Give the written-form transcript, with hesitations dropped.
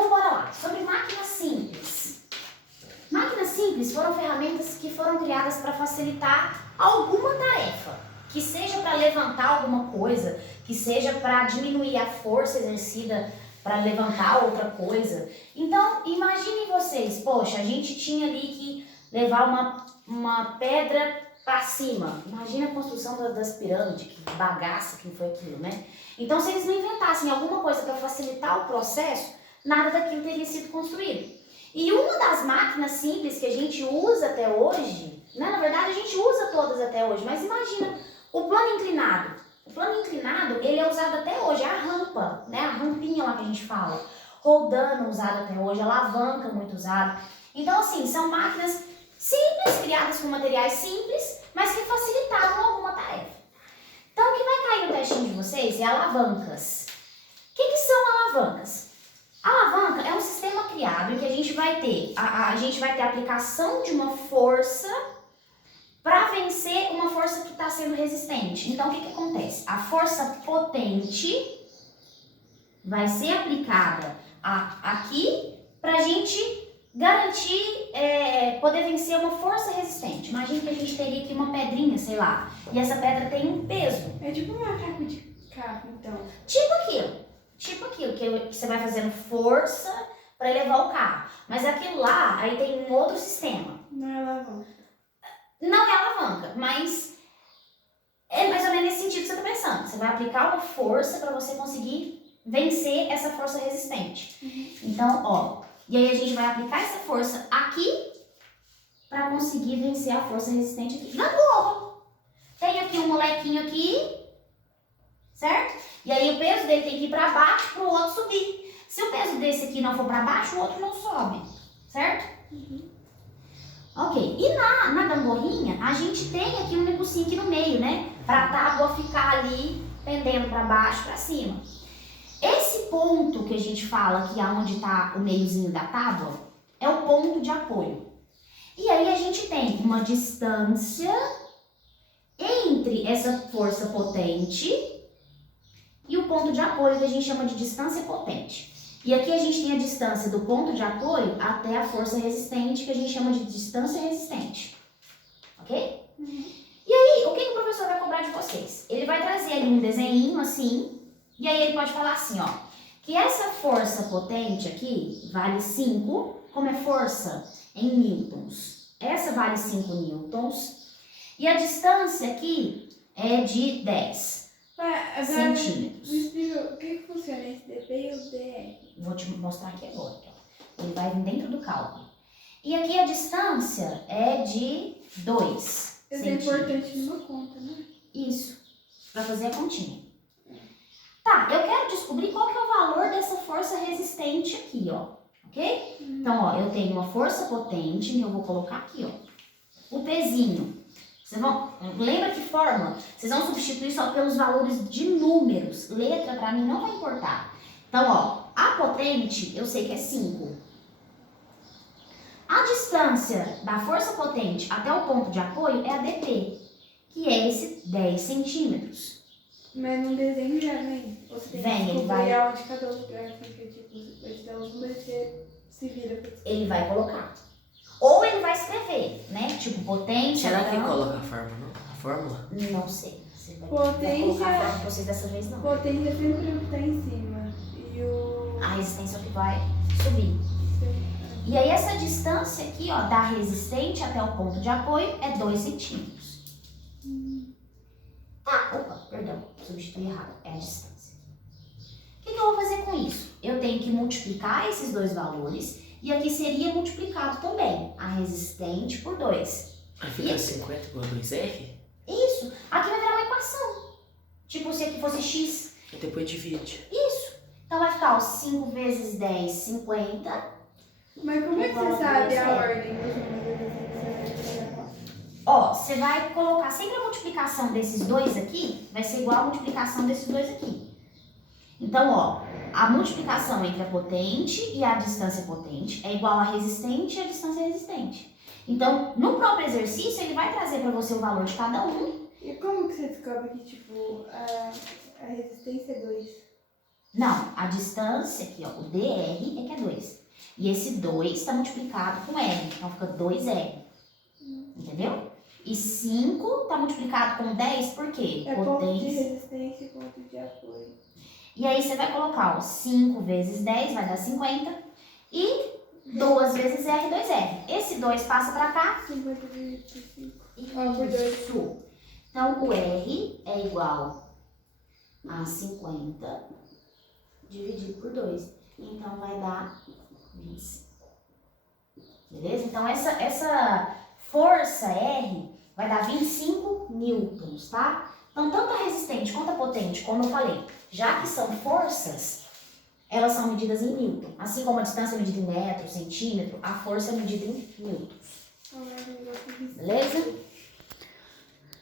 Então, bora lá. Sobre máquinas simples. Máquinas simples foram ferramentas que foram criadas para facilitar alguma tarefa, que seja para levantar alguma coisa, que seja para diminuir a força exercida para levantar outra coisa. Então, imaginem vocês, poxa, a gente tinha ali que levar uma pedra para cima. Imagina a construção das pirâmides, que bagaça que foi aquilo, né? Então, se eles não inventassem alguma coisa para facilitar o processo, nada daquilo teria sido construído. E uma das máquinas simples que a gente usa até hoje, né, na verdade a gente usa todas até hoje, mas imagina o plano inclinado. O plano inclinado, ele é usado até hoje, é a rampa, né, a rampinha lá que a gente fala. Roldano usado até hoje, alavanca muito usado. Então assim, são máquinas simples, criadas com materiais simples, mas que facilitavam alguma tarefa. Então o que vai cair no testinho de vocês é alavancas. O que são alavancas? A alavanca é um sistema criado em que a gente vai ter a aplicação de uma força para vencer uma força que está sendo resistente. Então, o que acontece? A força potente vai ser aplicada aqui para a gente garantir, poder vencer uma força resistente. Imagina que a gente teria aqui uma pedrinha, sei lá, e essa pedra tem um peso. É tipo um macaco de carro, então. Tipo aquilo que você vai fazendo força para elevar o carro. Mas aquilo lá, aí tem um outro sistema. Não é alavanca. Não é alavanca, mas é mais ou menos nesse sentido que você está pensando. Você vai aplicar uma força para você conseguir vencer essa força resistente. Então, ó, e aí a gente vai aplicar essa força aqui para conseguir vencer a força resistente aqui. Gangorra! Tem aqui um molequinho aqui, certo? E aí o peso dele tem que ir para baixo para o outro subir. Se o peso desse aqui não for para baixo, o outro não sobe, certo? Ok, e na gangorrinha a gente tem aqui um negocinho aqui no meio, né? Para a tábua ficar ali pendendo para baixo, para cima. Esse ponto que a gente fala que é onde está o meiozinho da tábua é o ponto de apoio. E aí a gente tem uma distância entre essa força potente e o ponto de apoio que a gente chama de distância potente. E aqui a gente tem a distância do ponto de apoio até a força resistente, que a gente chama de distância resistente. Ok? E aí, o que o professor vai cobrar de vocês? Ele vai trazer ali um desenhinho assim, e aí ele pode falar assim, ó, que essa força potente aqui vale 5, como é força em newtons. Essa vale 5 newtons, e a distância aqui é de 10 centímetros. Me explica o que funciona esse dp e o dr. Vou te mostrar aqui agora. Ele vai vir dentro do cálculo. E aqui a distância é de 2 Isso é centímetros. importante numa conta, né? Isso, para fazer a continha. Tá, eu quero descobrir qual que é o valor dessa força resistente aqui, ó. Ok? Então, ó, eu tenho uma força potente e eu vou colocar aqui, ó. O pezinho. Lembra que fórmula? Vocês vão substituir só pelos valores de números. Letra para mim não vai importar. Então, ó, a potente eu sei que é 5. A distância da força potente até o ponto de apoio é a dp, que é esse 10 centímetros. Mas no desenho já vem. Você tem Vem, que ele vai- descobrir aonde cada lugar fica, tipo, vai te dar os números e você se vira pra descobrir. Ele vai colocar. Ou ele vai escrever, né? Tipo, potente. Será que então- coloca a fórmula, não? A fórmula? Não sei. Você vai Potência- colocar a forma pra vocês dessa vez, não. Potência sempre é o que tá em cima. E o... A resistência é o que vai subir. E aí essa distância aqui, ó, da resistente até o ponto de apoio é 2 centímetros. Tá, opa, perdão, substituí errado, é a distância. O que eu vou fazer com isso? Eu tenho que multiplicar esses dois valores e aqui seria multiplicado também a resistente por 2. Aí fica Isso. 50 igual a 2R? Isso, aqui vai virar uma equação. Tipo, se aqui fosse x, E depois divide. isso. Então vai ficar, ó, 5 vezes 10, 50. Mas como é que Igual você a sabe a 2R. ordem dos números? Ó, você vai colocar sempre a multiplicação desses dois aqui, vai ser igual a multiplicação desses dois aqui. Então, ó, a multiplicação entre a potente e a distância potente é igual a resistente e a distância resistente. Então, no próprio exercício, ele vai trazer para você o valor de cada um. E como que você descobre que, tipo, a resistência é 2? Não, a distância aqui, ó, o dr é que é 2. E esse 2 está multiplicado com R, então fica 2R. Entendeu? E 5 está multiplicado com 10, por quê? É ponto de resistência e ponto de apoio. E aí você vai colocar, ó, 5 vezes 10 vai dar 50. E 2 vezes R, 2R. Esse 2 passa para cá. 50 vezes 5. Isso. Então, o R é igual a 50 dividido por 2. Então, vai dar 25. Beleza? Então, essa força R vai dar 25 newtons, tá? Então, tanto a resistente quanto a potente, como eu falei, já que são forças, elas são medidas em newton. Assim como a distância é medida em metro, centímetro, a força é medida em newtons. Beleza?